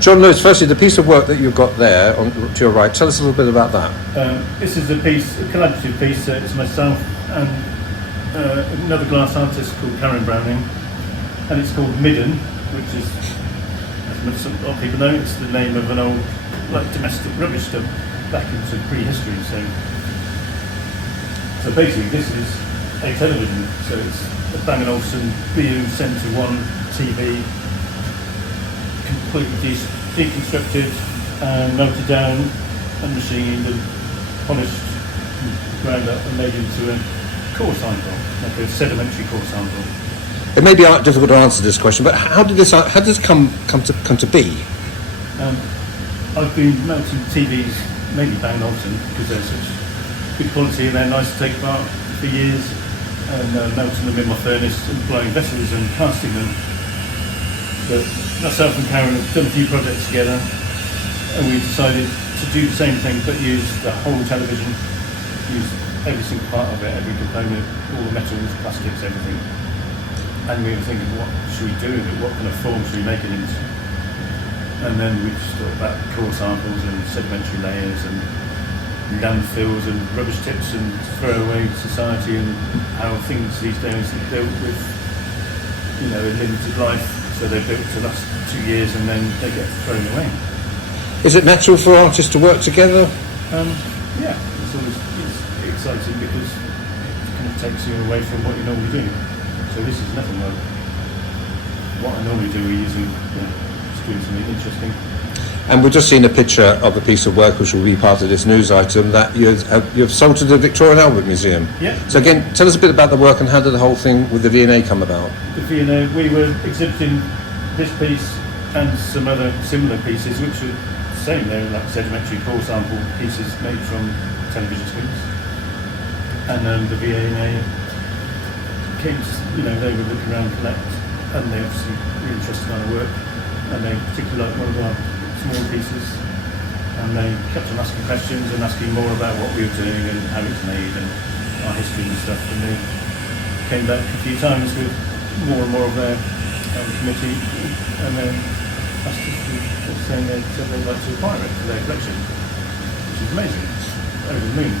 John Lewis, firstly, the piece of work that you've got there to your right, tell us a little bit about that. This is a collaborative piece. It's myself and another glass artist called Karen Browning, and it's called Midden, which is, as a lot of people know, it's the name of an old domestic rubbish dump back into prehistory. So basically this is a television, so it's a Bang & Olufsen BU Centre 1 TV, completely deconstructed and melted down and machined and polished and ground up and made into a core sample, like a sedimentary core sample. It may be difficult to answer this question, but how did this come to be? I've been melting TVs, mainly Bang & Olufsen, because they're such good quality and they're nice to take apart for years, and melting them in my furnace and blowing vessels and casting them. But myself and Karen have done a few projects together, and we decided to do the same thing but use the whole television, use every single part of it, every component, all the metals, plastics, everything. And we were thinking, what should we do with it? What kind of form should we make it into? And then we just thought about core samples and sedimentary layers and landfills and rubbish tips and throwaway society, and how things these days are built with, a limited life. So they're built to last 2 years and then they get thrown away. Is it natural for artists to work together? Yeah, it's exciting because it kind of takes you away from what you normally do. So this is nothing like what I normally do. We're using, just doing something interesting. And we've just seen a picture of a piece of work which will be part of this news item that you've sold to the Victoria and Albert Museum. Yeah. So again, tell us a bit about the work and how did the whole thing with the V&A come about? The V&A, we were exhibiting this piece and some other similar pieces which were the same. They were like sedimentary core sample pieces made from television screens. And the V&A came to, they were looking around to collect, and they obviously were interested in our work, and they particularly liked one of our small pieces, and they kept on asking questions and asking more about what we were doing and how it's made and our history and stuff, and they came back a few times with more and more of their committee, and then asked us to, saying they'd like to acquire it for their collection, which is amazing. It's over the moon.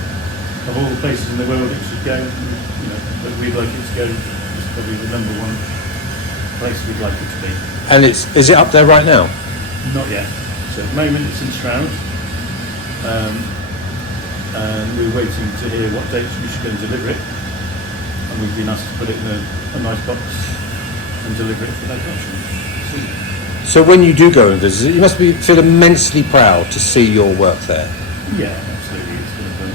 Of all the places in the world it should go, that we'd like it to go, it's probably the number one place we'd like it to be. And is it up there right now? Not yet. So at the moment it's in Shroud, and we're waiting to hear what dates we should go and deliver it, and we've been asked to put it in a nice box and deliver it for their collection soon. So when you do go and visit it, you must feel immensely proud to see your work there. Yeah, absolutely. It's kind of,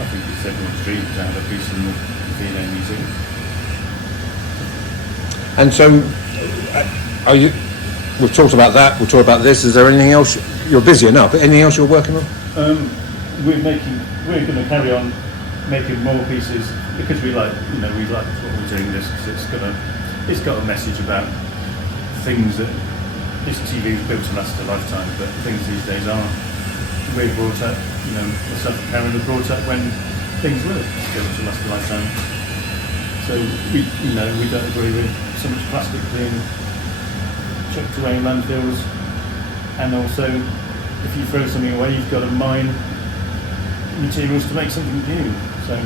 I think it's everyone's dream to have a piece in the V&A Museum. And so, we've talked about that, we'll talk about this. Is there anything else? You're busy enough, but anything else you're working on? We're going to carry on making more pieces because we like what we're doing this, because it's got a message about things that this TV was built to last a lifetime, but things these days aren't. We're brought up, myself and Karen were brought up when things were built to last a lifetime. So we don't agree with so much plastic being chucked away in landfills, and also if you throw something away, you've got to mine materials to make something new. So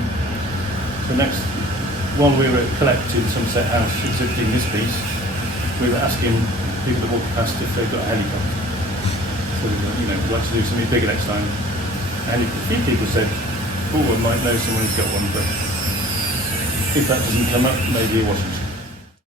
next, while we were at Collect in Somerset House exhibiting this piece, we were asking people that walk past if they've got a helicopter. So we'd like to do something bigger next time. And a few people said, I might know someone who's got one, but if that doesn't come up, maybe it wasn't.